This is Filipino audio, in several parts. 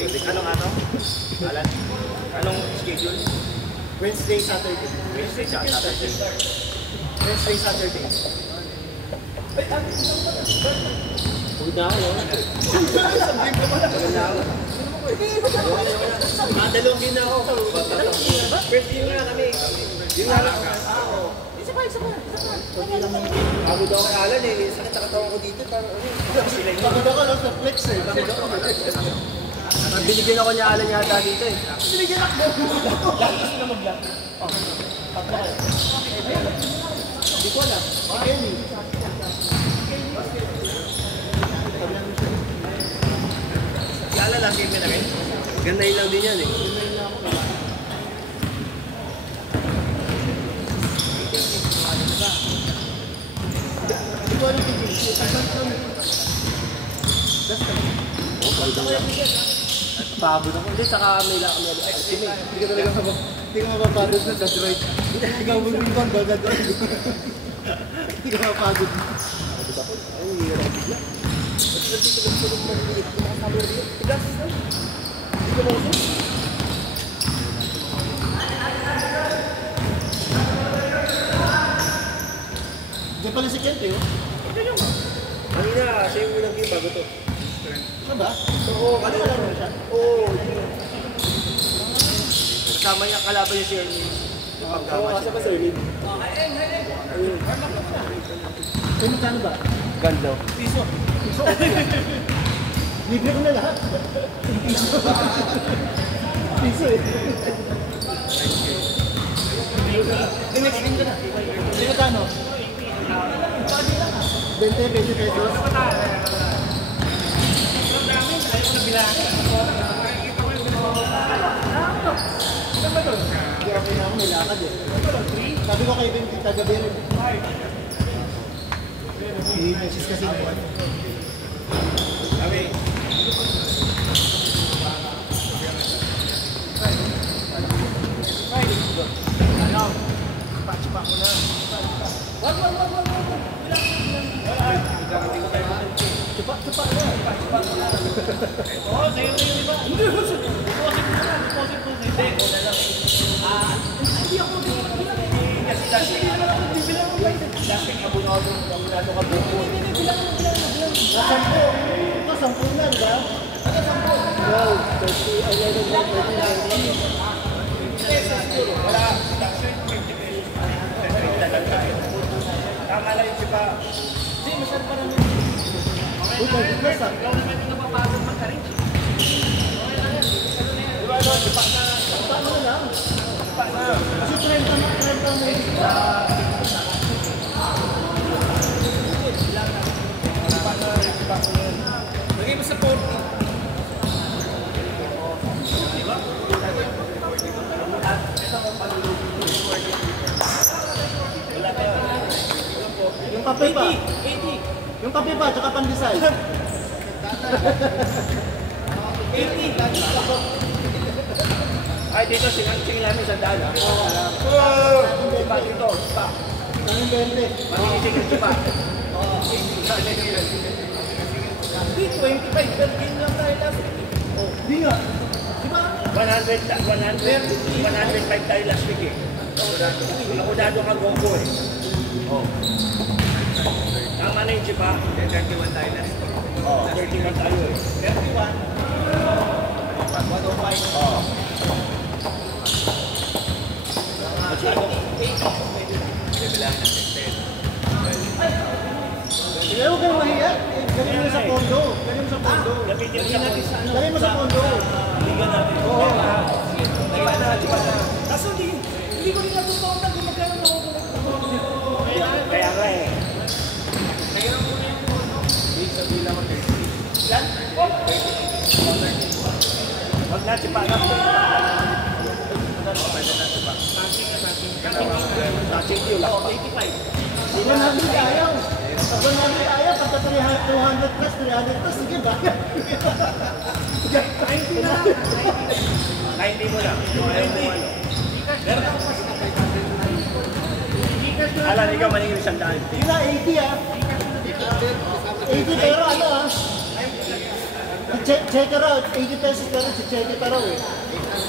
Anong ano? Alan? Anong schedule? Wednesday, Saturday. Wednesday, Saturday. Wednesday, Saturday. Huwag na ako. Madalong din ako. First year nga kami. Yung nga lang. Isa pa. Pagod ako kay Alan eh. Sakit sa katawan ko dito. Pagod ako lang sa flex eh. Binigyan ako niya Alan yata dito eh. Binigyan ako. Lakas na mag-lock. Tatlo kayo. Hindi ko alam. Ayan eh. Kala lang game na rin. Ganda ilaw din yan eh. Hindi ko alam kung Pabot ako. Hindi, saka may lakam na. Hindi ka talaga hindi ka mapapagod na that's right. Ikaw mag-rebound bagad. Hindi ka mapapagod. Pabot ako. Ay, hirap ako bigla. Ba't dito ka tulog mo rin? Kumakasama rin yun. Tigas. Hindi ka mausap. Diyan pala si Kent eh. Ito yung kanina, siya yung unang game bago to. Ano ba? Oo, kanina Ano ba siya? Oo. Kasama niya, kalaban niya si Ernie. Oo, kasi ba sir? Kaya magkano ba? Ganda. Piso. Libre ko na lahat. Piso eh. Next din ka na. Hindi magkano? 20 pesos. Hindi ako na ako may lakad eh. Sabi ko kay Ben, tagabi rin. Message kasi naman. Sabi. Patch-pack ko na. Wag. Cepat na. Oo, sa'yo na yun, di ba? Hindi, deposit mo na. Hindi, una lang. Hindi ako Kasi plastic abunado ka buko. Nasaan po? Ito, 10 na, di ba? Ano 10? Wow, 30, 11, 13, Wala. Tama lang yung sipa. Hindi, masyado pa naman. Uy, pag-plus ah. Ikaw naman yung napapagod mag-arrange. Diba, sipa na. Sipa na lang. Sipa na. Kasi 30 na yun. Lagay mo sa 40. Yung kape pa. 80. Yung kape pa, tsaka pandesal. 80. Ay, dito, singin namin sa daan. Sipa dito, sipa. Saan yung 20? Makinisig yung sipa. Hindi, 25 per game lang tayo last week. Hindi nga. Diba? 105 tayo last week eh. Nakunado ka Goku eh. Oh. Tama na yung sipa. 31 tayo last week. Oh, 31 tayo eh. 31. 105. Oh. Masyado. 8. Bilang na 10. Hindi mo kayo mahiya. Galing mo sa pondo. Galing mo sa pondo. Gamitin mo sa pondo. Galing mo sa pondo. Liga natin. Oo. Liga na, sipa na. Kaso hindi ko rin natutuwa na gumagano na ako. Kaya nga eh. Kaya mo na yung pondo. Sa bilang mo 30. Yan? Huwag na, sipa na. Pwede na sipa. Matching yun. 85. Hindi na namin ayaw. Pag namin ayaw, pagka 200 plus, 300 plus, sige ba? 90 na. 90 mo lang. 90. Alam, ikaw maningin isang daan. Hindi na, 80 ah. 80 pero ano ah. Check raw, 80 pesos na rin, check it raw eh.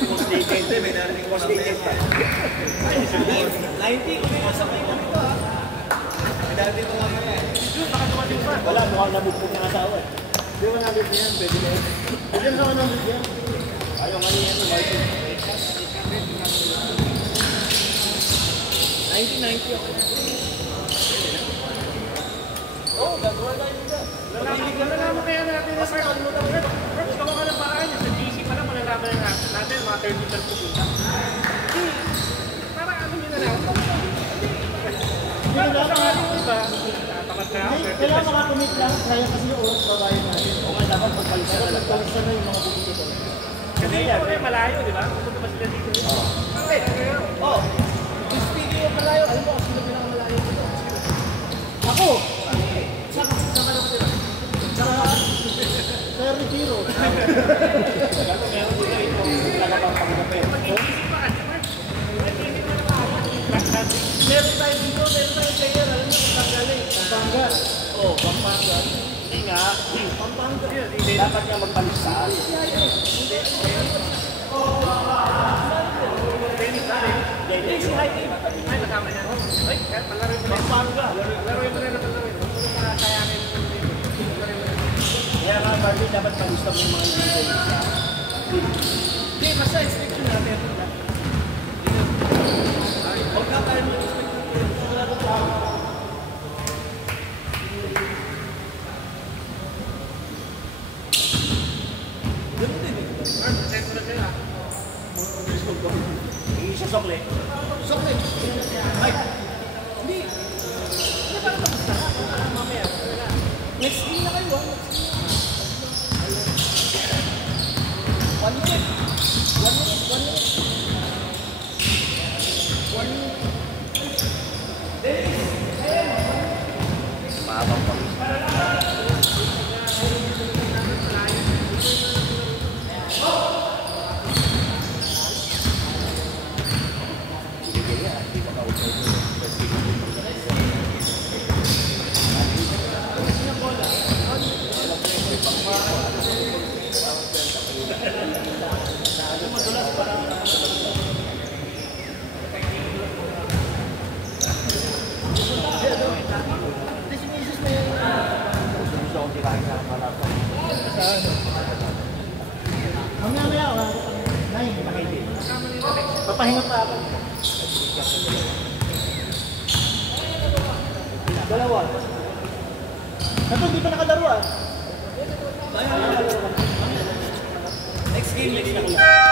Post ticket. May narinig ko ticket pa. 90 kung yung sa mga ito ha. May dati ko mga yan. Jun, nakatumating pa. Wala, mukhang nabugpog ng asawa eh. Hindi mo nabit na yan, pwede na yan. Pwede na ako nabit yan. Ayaw nga niya yan, Martin. 1990 ako. Oo, gagawa tayo nila. Nalalaman kaya natin na Mark, Mark, gawa ka ng paraan sa GC pa lang malalaman natin mga 30 minutes pupunta. Hindi, para ano yun na lang. Hindi na lang iba. Tapat na ako. Kailangan makakomit lang, kaya kasi yung oras babayan natin. O nga dapat pagpalisan na lang. Pagpalisan na yung mga bubito ko. Kasi ito rin malayo, di ba? Pupunta pa sila dito. Bakit? Oo. Speaking of malayo, alam mo, sino pinakamalayo dito? Ako! Saan ka nakatira? Sa Retiro. Meron dito ito. Talagang pagkapit. Mag-iisip pa kasi, Mark. Mag-iisip pa na kaya. Meron tayo dito, meron tayo player. Alam mo, kung galing. Pampanga. Oo, Pampanga. Hindi nga. Pampanga. Dapat nga magpalisan. Dennis, dali. Hindi, si Heidi. Ay, nakama niya. Ay, palaro mo rin. Pampanga. Palaro mo rin na palaro. Kaya rin. Kaya nga, Barbie, dapat palista mo yung mga dito. Hindi, basta expect natin. Huwag na tayo mag-expect natin. Ganun din eh. Mark, protect mo na sila. Isa sokle. Sokle. Ay. Hindi. Hindi para tapos na. Mamaya. Next game na kayo ah. One minute. Mahabang pang Mamaya, papahinga pa ako. Dalawa. Ito, hindi pa nakalaro ah. Next game, next game.